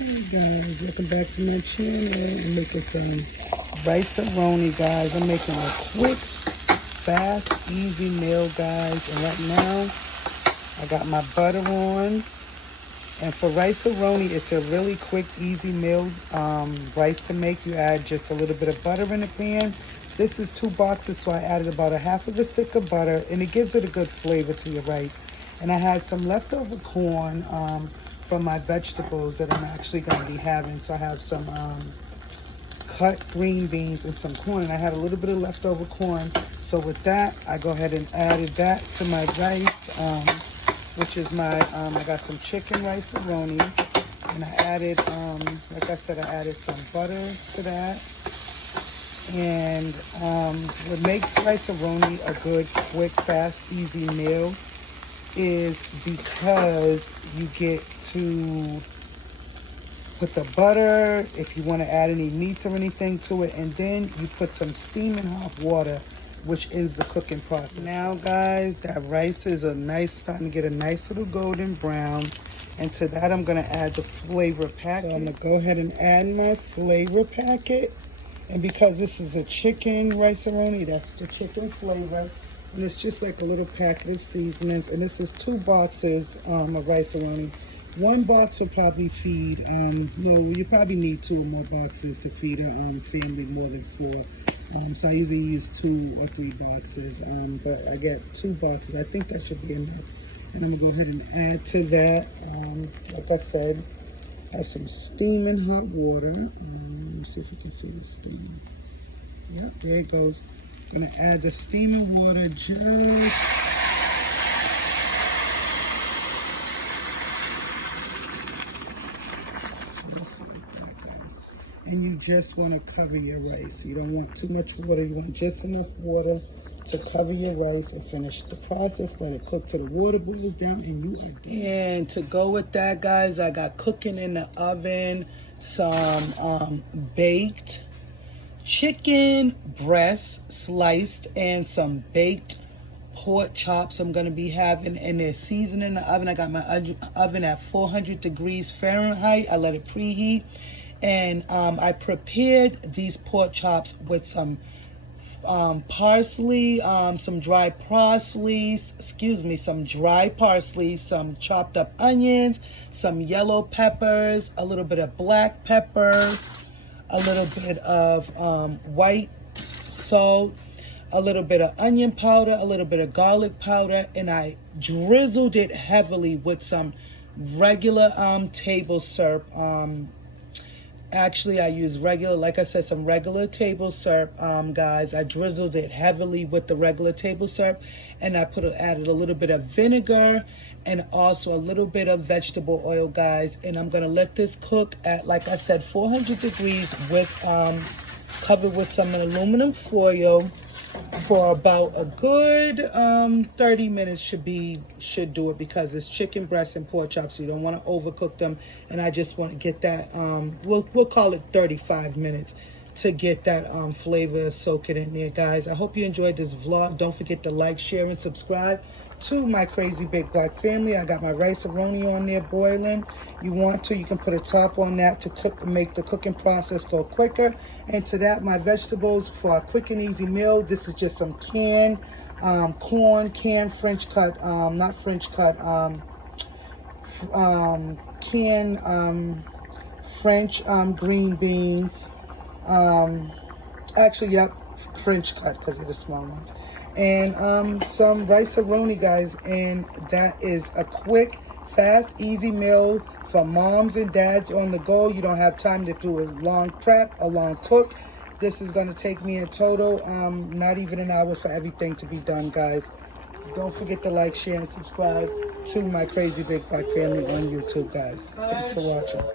Hey guys, welcome back to my channel. I'm making some rice-a-roni, guys. I'm making a quick, fast, easy meal, guys. And right now, I got my butter on. And for rice-a-roni, it's a really quick, easy meal rice to make. You add just a little bit of butter in the pan. This is 2 boxes, so I added about a half of a stick of butter, and it gives it a good flavor to your rice. And I had some leftover corn from my vegetables that I'm actually going to be having. So I have some cut green beans and some corn, and I had a little bit of leftover corn. So with that, I go ahead and added that to my rice, which is my, I got some chicken rice-a-roni, and I added, like I said, I added some butter to that. And what makes rice-a-roni a good, quick, fast, easy meal is because you get to put the butter, if you want to add any meats or anything to it, and then you put some steaming hot water, which ends the cooking process. Now, guys, that rice is starting to get a nice little golden brown. And to that, I'm going to add the flavor packet. So I'm going to go ahead and add my flavor packet. And because this is a chicken rice-a-roni, that's the chicken flavor. And it's just like a little packet of seasonings. And this is 2 boxes of rice-a-roni. 1 box will probably feed, no, you probably need 2 or more boxes to feed a family more than 4. So I usually use 2 or 3 boxes, but I get 2 boxes. I think that should be enough. And I'm gonna go ahead and add to that, like I said, I have some steaming hot water. Let me see if you can see the steam. Yep, there it goes. I'm gonna add the steaming water just and you just want to cover your rice. You don't want too much water. You want just enough water to cover your rice and finish the process. Let it cook till the water boils down and you are done. And to go with that, guys, I got cooking in the oven some baked chicken breast sliced and some baked pork chops I'm going to be having, and they're seasoned in the oven. I got my oven at 400 degrees Fahrenheit. I let it preheat. And I prepared these pork chops with some parsley, some dry parsley, some dry parsley, some chopped up onions, some yellow peppers, a little bit of black pepper, a little bit of white salt, a little bit of onion powder, a little bit of garlic powder, and I drizzled it heavily with some regular table syrup. Actually, I use regular, like I said, some regular table syrup, guys. I drizzled it heavily with the regular table syrup, and I added a little bit of vinegar and also a little bit of vegetable oil, guys. And I'm gonna let this cook at, like I said, 400 degrees with covered with some aluminum foil for about a good 30 minutes should do it, because it's chicken breast and pork chops, so you don't want to overcook them. And I just want to get that we'll call it 35 minutes to get that flavor soaking in there, guys. I hope you enjoyed this vlog. Don't forget to like, share, and subscribe to my crazy big black family. I got my rice-a-roni on there boiling. You want to, you can put a top on that to make the cooking process go quicker. And to that, my vegetables for a quick and easy meal. This is just some canned corn, canned French cut, not French cut, canned French green beans. Actually, yep, French cut because they're the small ones. And some rice-a-roni, guys. And that is a quick, fast, easy meal for moms and dads on the go. You don't have time to do a long prep, a long cook. This is going to take me in total not even an hour for everything to be done, guys. Don't forget to like, share, and subscribe to my crazy big black family on YouTube, guys. Thanks for watching.